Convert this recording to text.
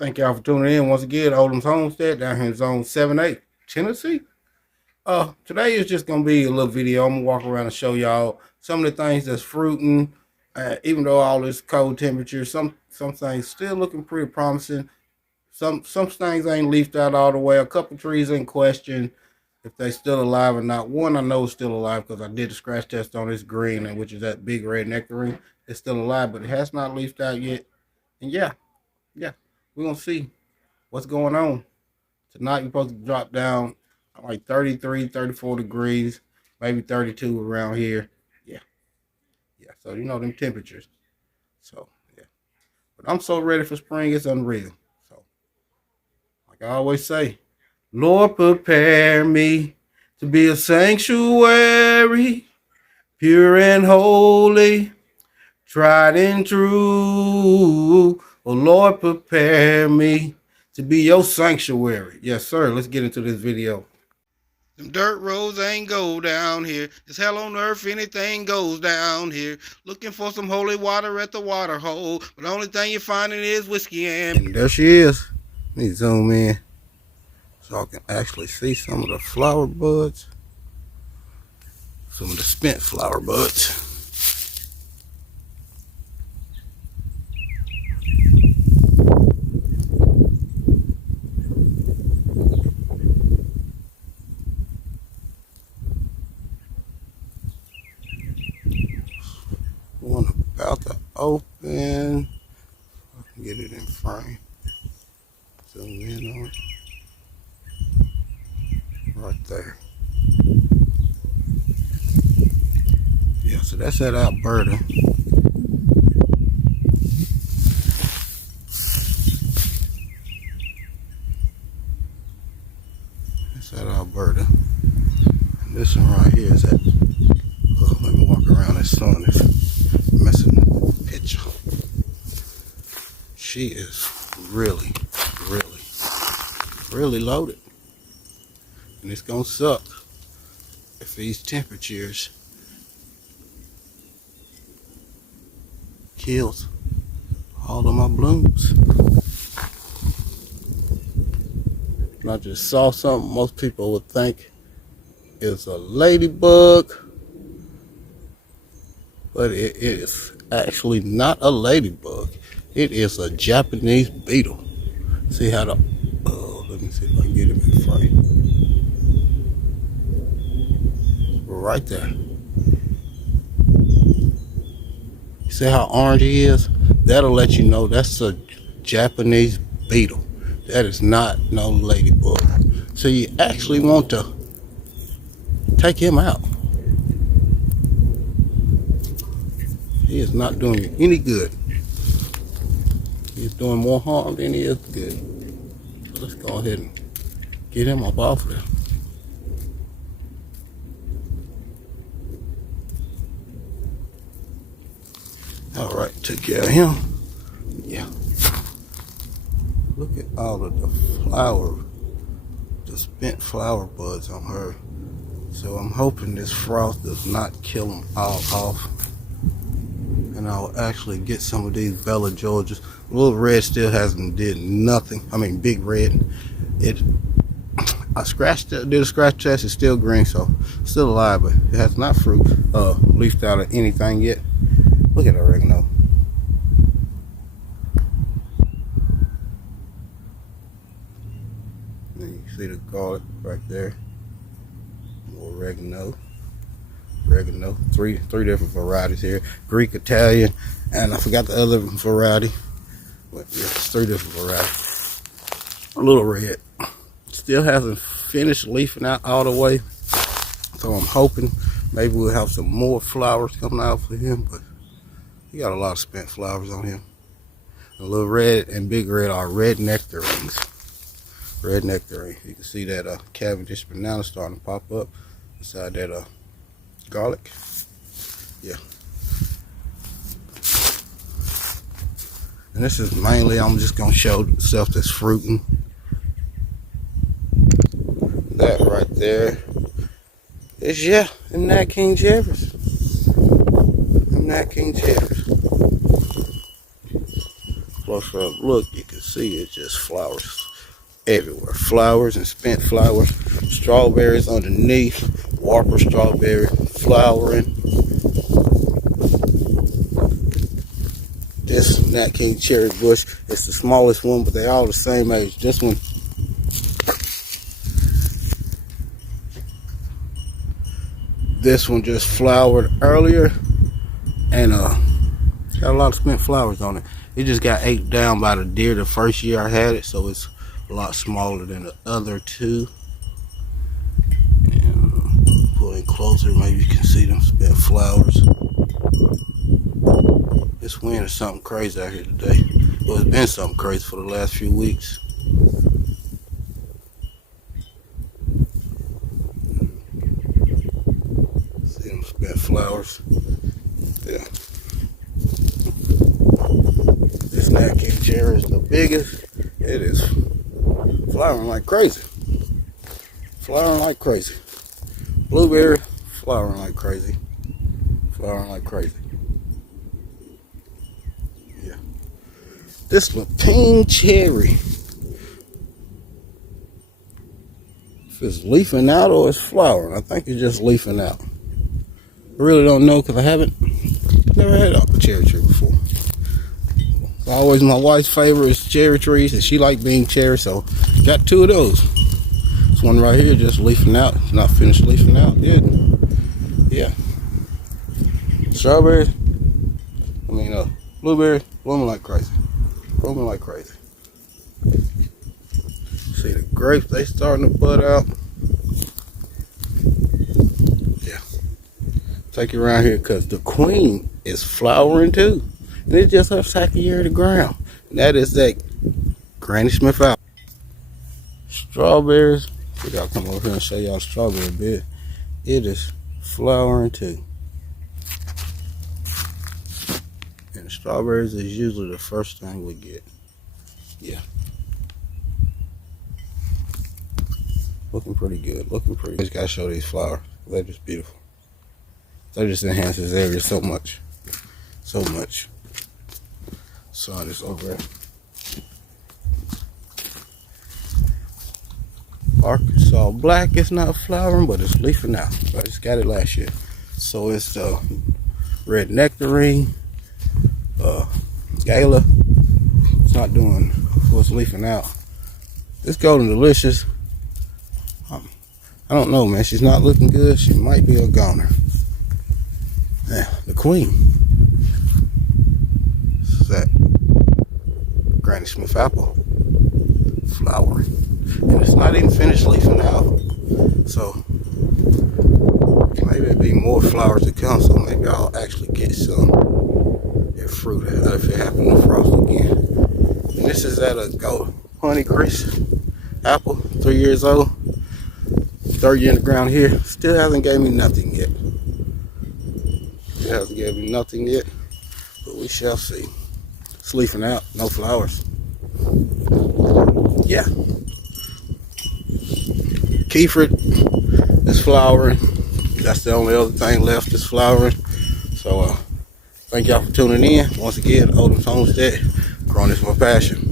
Thank y'all for tuning in once again. Oldham's Homestead down here in Zone 7A, Tennessee. Today is just gonna be a little video. I'm gonna walk around and show y'all some of the things that's fruiting. Even though all this cold temperature, some things still looking pretty promising. Some things ain't leafed out all the way. A couple trees in question if they still alive or not. One I know is still alive because I did a scratch test on this green, and which is that big red nectarine. It's still alive, but it has not leafed out yet. And yeah, we're gonna see what's going on. Tonight we're supposed to drop down like 33, 34 degrees, maybe 32 around here. Yeah. So you know them temperatures. So yeah. But I'm so ready for spring, it's unreal. So like I always say, Lord prepare me to be a sanctuary, pure and holy, tried and true. Oh Lord, prepare me to be your sanctuary. Yes, sir. Let's get into this video. Them dirt roads ain't go down here. It's hell on earth, anything goes down here. Looking for some holy water at the water hole, but the only thing you're finding is whiskey and there she is. Let me zoom in so I can actually see some of the flower buds. Some of the spent flower buds. One about to open. I can get it in frame. Zoom in on it. Right there. Yeah, so that's at Alberta. That's at Alberta. And this one right here is at, let me walk around, this sun is messing with the picture. She is really loaded. And it's gonna suck if these temperatures kills all of my blooms. And I just saw something most people would think is a ladybug, but it is actually not a ladybug. It is a Japanese beetle. See how the, let me see if I can get him in frame. Right there. You see how orange he is? That'll let you know that's a Japanese beetle. That is not no ladybug. So you actually want to take him out. He is not doing you any good. He's doing more harm than he is good. So let's go ahead and get him up off there. All right, took care of him. Yeah. Look at all of the the spent flower buds on her. So I'm hoping this frost does not kill them all off. And I'll actually get some of these Bella Georgias. Little red still hasn't did nothing. I mean, big red. I scratched it, did a scratch test. It's still green, so still alive, but it has not leafed out of anything yet. Look at the oregano. And you see the garlic right there. More oregano. Three different varieties here. Greek, Italian, and I forgot the other variety. But yeah, it's 3 different varieties. A little red. Still hasn't finished leafing out all the way. So I'm hoping maybe we'll have some more flowers coming out for him, but he got a lot of spent flowers on him. A little red and big red are red nectarines. Red nectarine. You can see that Cavendish banana starting to pop up inside that garlic. Yeah. And this is mainly, I'm just gonna show the stuff that's fruiting. That right there is, yeah, them Nat King Jeffers. closer up look, you can see it's just flowers everywhere. Flowers and spent flowers. Strawberries underneath. Walker strawberry flowering. This Nat King cherry bush is the smallest one, but they're all the same age. This one just flowered earlier, and got a lot of spent flowers on it. It just got ate down by the deer the first year I had it, so it's a lot smaller than the other two. And pull it closer, maybe you can see them spent flowers. This wind is something crazy out here today. Well, it's been something crazy for the last few weeks. See them spent flowers. Yeah. This Nat King cherry is the biggest. It is flowering like crazy. Flowering like crazy. Blueberry, flowering like crazy. Flowering like crazy. Yeah. This Lapine cherry. If it's leafing out or it's flowering, I think it's just leafing out. I really don't know because I haven't never had a cherry tree before. Always my wife's favorite is cherry trees, and she likes being cherry, so got two of those. This one right here just leafing out. It's not finished leafing out yet. Yeah. Strawberries, blueberries, blooming like crazy. Blooming like crazy. See the grapes, they starting to bud out. Yeah. Take you around here because the queen is flowering too. And it's just her second year of the ground. And that is that Granny Smith apple. Strawberries. We gotta come over here and show y'all the strawberry bed. It is flowering too. And the strawberries is usually the first thing we get. Yeah. Looking pretty good. Looking pretty good. Just gotta show these flowers. They're just beautiful. They just enhance this area so much. So much. Saw this over there. Arkansas black, it's not flowering, but it's leafing out. I just got it last year. So it's the red nectarine, gala. It's not doing what's leafing out. This golden delicious, I don't know, man. She's not looking good. She might be a goner. Yeah, the queen. This is that Granny Smith apple flowering. And it's not even finished leafing out. So maybe it'll be more flowers to come, so maybe I'll actually get some fruit if it happens to frost again. And this is at a Honeycrisp apple, 3 years old. Third year in the ground here. Still hasn't gave me nothing yet. Still hasn't gave me nothing yet. But we shall see. It's leafing out, no flowers. Yeah. Kiefert is flowering. That's the only other thing left is flowering. So thank y'all for tuning in. Once again, Odom's Homestead, growing is my passion.